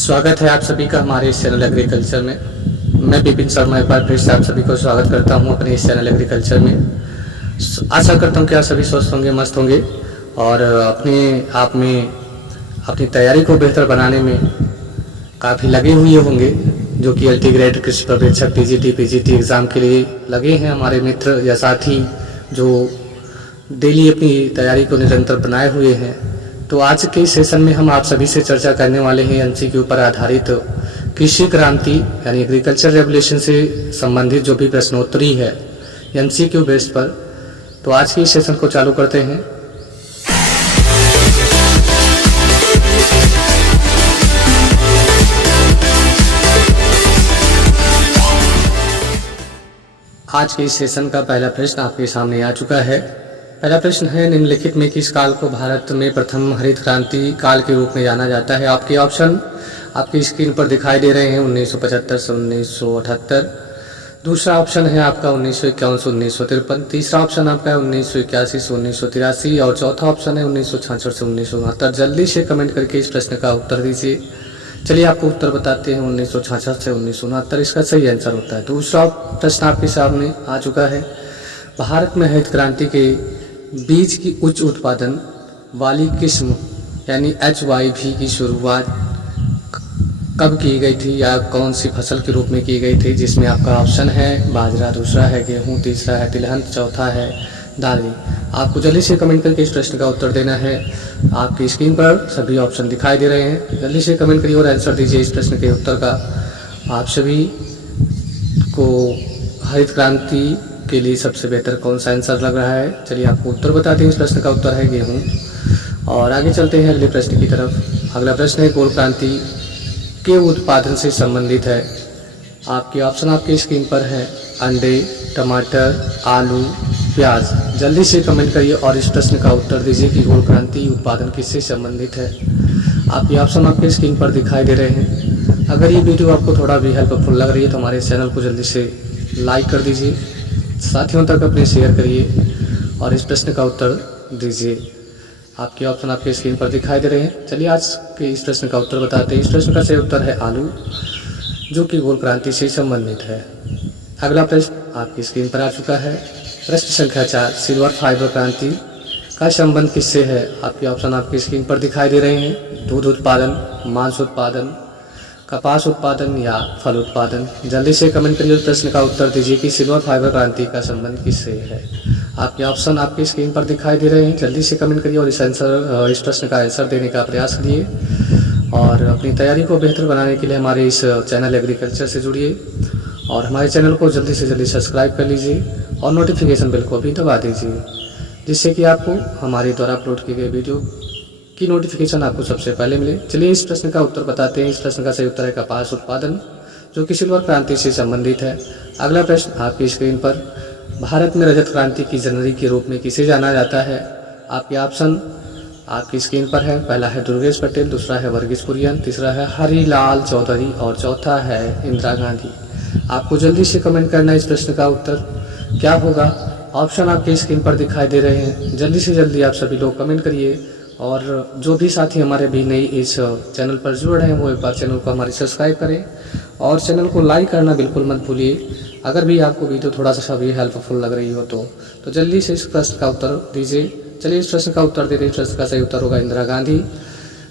स्वागत है आप सभी का हमारे इस चैनल एग्रीकल्चर में। मैं विपिन शर्मा एक बार फिर से आप सभी को स्वागत करता हूं अपने इस चैनल एग्रीकल्चर में। आशा करता हूं कि आप सभी स्वस्थ होंगे, मस्त होंगे और अपने आप में अपनी तैयारी को बेहतर बनाने में काफ़ी लगे हुए होंगे, जो कि अल्टी ग्रेड कृषि पर्यवेक्षक पीजीटी एग्ज़ाम के लिए लगे हैं। हमारे मित्र या साथी जो डेली अपनी तैयारी को निरंतर बनाए हुए हैं। तो आज के सेशन में हम आप सभी से चर्चा करने वाले हैं एमसीक्यू पर आधारित कृषि क्रांति यानी एग्रीकल्चर रेवोल्यूशन से संबंधित जो भी प्रश्नोत्तरी है एमसीक्यू बेस्ड पर। तो आज के इस सेशन को चालू करते हैं। आज के इस सेशन का पहला प्रश्न आपके सामने आ चुका है। पहला प्रश्न है, निम्नलिखित में किस काल को भारत में प्रथम हरित क्रांति काल के रूप में जाना जाता है? आपके ऑप्शन आपकी स्क्रीन पर दिखाई दे रहे हैं। 1975 से 1978। दूसरा ऑप्शन है आपका 1951 से 1953। तीसरा ऑप्शन आपका है 1981 से 1983 और चौथा ऑप्शन है 1966 से 1969। जल्दी से कमेंट करके इस प्रश्न का उत्तर दीजिए। चलिए आपको उत्तर बताते हैं। 1966 से 1969 इसका सही आंसर होता है। दूसरा प्रश्न आपके सामने आ चुका है, भारत में हरित क्रांति के बीज की उच्च उत्पादन वाली किस्म यानी HYV की शुरुआत कब की गई थी या कौन सी फसल के रूप में की गई थी? जिसमें आपका ऑप्शन है बाजरा, दूसरा है गेहूं, तीसरा है तिलहन, चौथा है दालें। आपको जल्दी से कमेंट करके इस प्रश्न का उत्तर देना है। आपकी स्क्रीन पर सभी ऑप्शन दिखाई दे रहे हैं। जल्दी से कमेंट करिए और आंसर दीजिए इस प्रश्न के उत्तर का। आप सभी को हरित क्रांति के लिए सबसे बेहतर कौन सा आंसर लग रहा है? चलिए आपको उत्तर बताते हैं। इस प्रश्न का उत्तर है गेहूं। और आगे चलते हैं अगले प्रश्न की तरफ। अगला प्रश्न है, गोल क्रांति के उत्पादन से संबंधित है। आपके ऑप्शन आपकी स्क्रीन पर है, अंडे, टमाटर, आलू, प्याज। जल्दी से कमेंट करिए और इस प्रश्न का उत्तर दीजिए कि गोल क्रांति उत्पादन किससे संबंधित है। आपके ऑप्शन आपके स्क्रीन पर दिखाई दे रहे हैं। अगर ये वीडियो आपको थोड़ा भी हेल्पफुल लग रही है तो हमारे चैनल को जल्दी से लाइक कर दीजिए, साथियों तक अपने शेयर करिए और इस प्रश्न का उत्तर दीजिए। आपके ऑप्शन आपके स्क्रीन पर दिखाई दे रहे हैं। चलिए आज के इस प्रश्न का उत्तर बताते हैं। इस प्रश्न का सही उत्तर है आलू, जो कि गोल क्रांति से संबंधित है। अगला प्रश्न आपकी स्क्रीन पर आ चुका है। प्रश्न संख्या 4, सिल्वर फाइबर क्रांति का संबंध किससे है? आपके ऑप्शन आपकी स्क्रीन पर दिखाई दे रहे हैं, दूध उत्पादन, मांस उत्पादन, कपास उत्पादन या फल उत्पादन। जल्दी से कमेंट करिए उस प्रश्न का उत्तर दीजिए कि सिल्वर फाइबर क्रांति का संबंध किससे है। आपके ऑप्शन आपकी स्क्रीन पर दिखाई दे रहे हैं। जल्दी से कमेंट करिए और इस प्रश्न का आंसर देने का प्रयास करिए और अपनी तैयारी को बेहतर बनाने के लिए हमारे इस चैनल एग्रीकल्चर से जुड़िए और हमारे चैनल को जल्दी से जल्दी सब्सक्राइब कर लीजिए और नोटिफिकेशन बेल को भी दबा दीजिए, जिससे कि आपको हमारे द्वारा अपलोड की गई वीडियो की नोटिफिकेशन आपको सबसे पहले मिले। चलिए इस प्रश्न का उत्तर बताते हैं। इस प्रश्न का सही उत्तर है कपास उत्पादन, जो कि सिल्वर क्रांति से संबंधित है। अगला प्रश्न आपकी स्क्रीन पर, भारत में रजत क्रांति की जननी के रूप में किसे जाना जाता है? आपके ऑप्शन आपकी स्क्रीन पर है। पहला है दुर्गेश पटेल, दूसरा है वर्गीस कुरियन, तीसरा है हरिलाल चौधरी और चौथा है इंदिरा गांधी। आपको जल्दी से कमेंट करना है इस प्रश्न का उत्तर क्या होगा। ऑप्शन आपकी स्क्रीन पर दिखाई दे रहे हैं। जल्दी से जल्दी आप सभी लोग कमेंट करिए और जो भी साथी हमारे भी नई इस चैनल पर जुड़ रहे हैं वो एक बार चैनल को हमारी सब्सक्राइब करें और चैनल को लाइक करना बिल्कुल मत भूलिए। अगर भी आपको वीडियो थोड़ा सा भी हेल्पफुल लग रही हो तो जल्दी से इस प्रश्न का उत्तर दीजिए। चलिए इस प्रश्न का उत्तर दे रहे। इस प्रश्न का सही उत्तर होगा इंदिरा गांधी,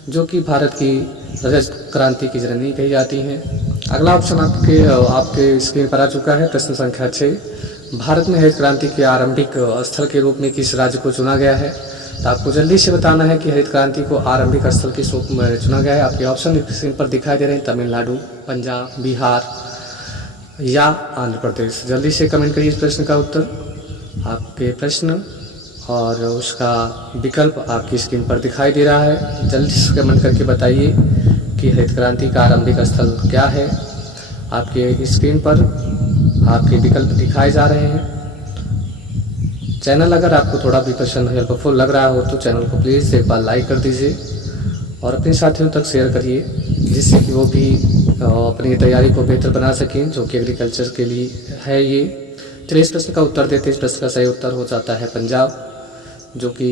जो कि भारत की रजत क्रांति की जननी कही जाती हैं। अगला ऑप्शन आपके स्क्रीन पर आ चुका है। प्रश्न संख्या 6, भारत में हरित क्रांति के आरंभिक स्थल के रूप में किस राज्य को चुना गया है? तो आपको जल्दी से बताना है कि हरित क्रांति को आरंभिक स्थल किस रूप में चुना गया है। आपके ऑप्शन स्क्रीन पर दिखाई दे रहे हैं, तमिलनाडु, पंजाब, बिहार या आंध्र प्रदेश। जल्दी से कमेंट करिए इस प्रश्न का उत्तर। आपके प्रश्न और उसका विकल्प आपकी स्क्रीन पर दिखाई दे रहा है। जल्दी से कमेंट करके बताइए कि हरित क्रांति का आरंभिक स्थल क्या है। आपके स्क्रीन पर आपके विकल्प दिखाए जा रहे हैं। चैनल अगर आपको थोड़ा भी पसंद हेल्पफुल लग रहा हो तो चैनल को प्लीज़ एक बार लाइक कर दीजिए और अपने साथियों तक शेयर करिए, जिससे कि वो भी अपनी तैयारी को बेहतर बना सकें, जो कि एग्रीकल्चर के लिए है ये। चलिए इस प्रश्न का उत्तर देते हैं। इस प्रश्न का सही उत्तर हो जाता है पंजाब, जो कि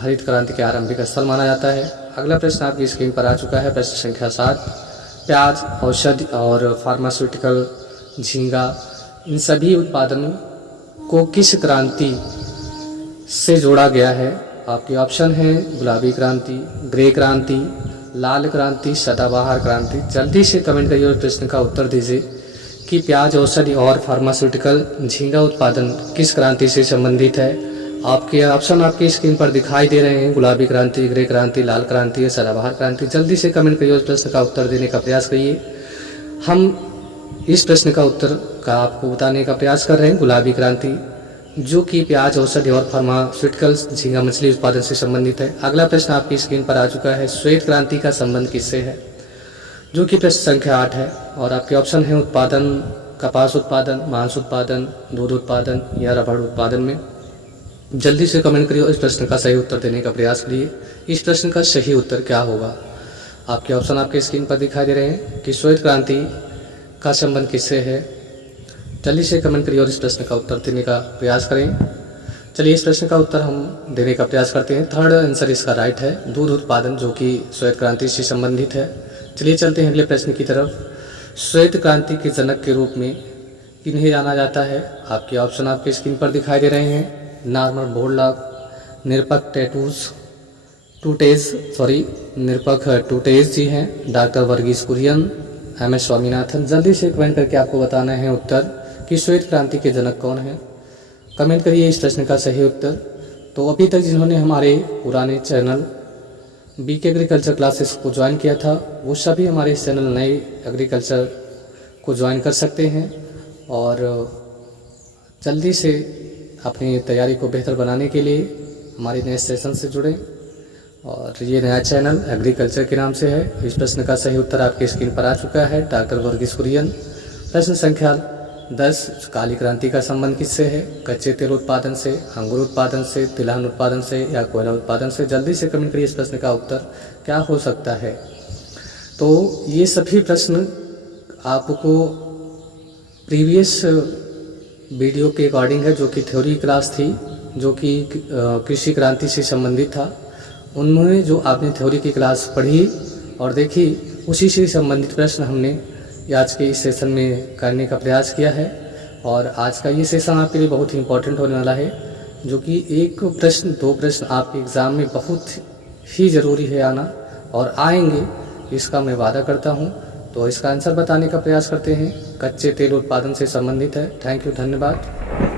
हरित क्रांति के आरंभिक स्थल माना जाता है। अगला प्रश्न आपकी स्क्रीन पर आ चुका है। प्रश्न संख्या 7, प्याज, औषधि और फार्मास्यूटिकल, झींगा, इन सभी उत्पादनों को किस क्रांति से जोड़ा गया है? आपके ऑप्शन हैं गुलाबी क्रांति, ग्रे क्रांति, लाल क्रांति, सदाबहार क्रांति। जल्दी से कमेंट करिए और प्रश्न का उत्तर दीजिए कि प्याज, औषधि और फार्मास्यूटिकल, झींगा उत्पादन किस क्रांति से संबंधित है? आपके ऑप्शन आपकी स्क्रीन पर दिखाई दे रहे हैं, गुलाबी क्रांति, ग्रे क्रांति, लाल क्रांति या सदाबहार क्रांति। जल्दी से कमेंट करिए और प्रश्न का उत्तर देने का प्रयास करिए। हम इस प्रश्न का उत्तर का आपको बताने का प्रयास कर रहे हैं, गुलाबी क्रांति, जो कि प्याज, औषधि और फार्मास्यूटिकल्स, झींगा मछली उत्पादन से संबंधित है। अगला प्रश्न आपकी स्क्रीन पर आ चुका है, श्वेत क्रांति का संबंध किससे है? जो कि प्रश्न संख्या 8 है और आपके ऑप्शन है उत्पादन, कपास उत्पादन, मांस उत्पादन, दूध उत्पादन या रबड़ उत्पादन में। जल्दी से कमेंट करिए और इस प्रश्न का सही उत्तर देने का प्रयास करिए। इस प्रश्न का सही उत्तर क्या होगा? आपके ऑप्शन आपके स्क्रीन पर दिखाई दे रहे हैं कि श्वेत क्रांति का संबंध किससे है। जल्दी से कमेंट करिए और इस प्रश्न का उत्तर देने का प्रयास करें। चलिए इस प्रश्न का उत्तर हम देने का प्रयास करते हैं। थर्ड आंसर इसका राइट है, दूध उत्पादन, जो कि श्वेत क्रांति से संबंधित है। चलिए चलते हैं अगले प्रश्न की तरफ। श्वेत क्रांति के जनक के रूप में किन्हें जाना जाता है? आपके ऑप्शन आपके स्क्रीन पर दिखाई दे रहे हैं, नॉर्मन बोरलॉग, निरपक टूटेज जी हैं, डॉक्टर वर्गीस कुरियन, MS स्वामीनाथन। जल्दी से कमेंट करके आपको बताना है उत्तर कि श्वेत क्रांति के जनक कौन है। कमेंट करिए इस प्रश्न का सही उत्तर। तो अभी तक जिन्होंने हमारे पुराने चैनल BK एग्रीकल्चर क्लासेस को ज्वाइन किया था, वो सभी हमारे इस चैनल नए एग्रीकल्चर को ज्वाइन कर सकते हैं और जल्दी से अपनी तैयारी को बेहतर बनाने के लिए हमारे नए सेशन से जुड़ें। और ये नया चैनल एग्रीकल्चर के नाम से है। इस प्रश्न का सही उत्तर आपके स्क्रीन पर आ चुका है, डॉक्टर वर्गीस कुरियन। प्रश्न संख्या 10, काली क्रांति का संबंध किससे है? कच्चे तेल उत्पादन से, अंगूर उत्पादन से, तिलहन उत्पादन से या कोयला उत्पादन से? जल्दी से कमेंट करिए इस प्रश्न का उत्तर क्या हो सकता है। तो ये सभी प्रश्न आपको प्रीवियस वीडियो के अकॉर्डिंग है, जो कि थ्योरी क्लास थी, जो कि कृषि क्रांति से संबंधित था। उनमें जो आपने थ्योरी की क्लास पढ़ी और देखी, उसी से संबंधित प्रश्न हमने आज के इस सेशन में करने का प्रयास किया है। और आज का ये सेशन आपके लिए बहुत ही इम्पोर्टेंट होने वाला है, जो कि एक प्रश्न, 2 प्रश्न आपके एग्ज़ाम में बहुत ही ज़रूरी है आना, और आएंगे, इसका मैं वादा करता हूँ। तो इसका आंसर बताने का प्रयास करते हैं। कच्चे तेल उत्पादन से संबंधित है। थैंक यू, धन्यवाद।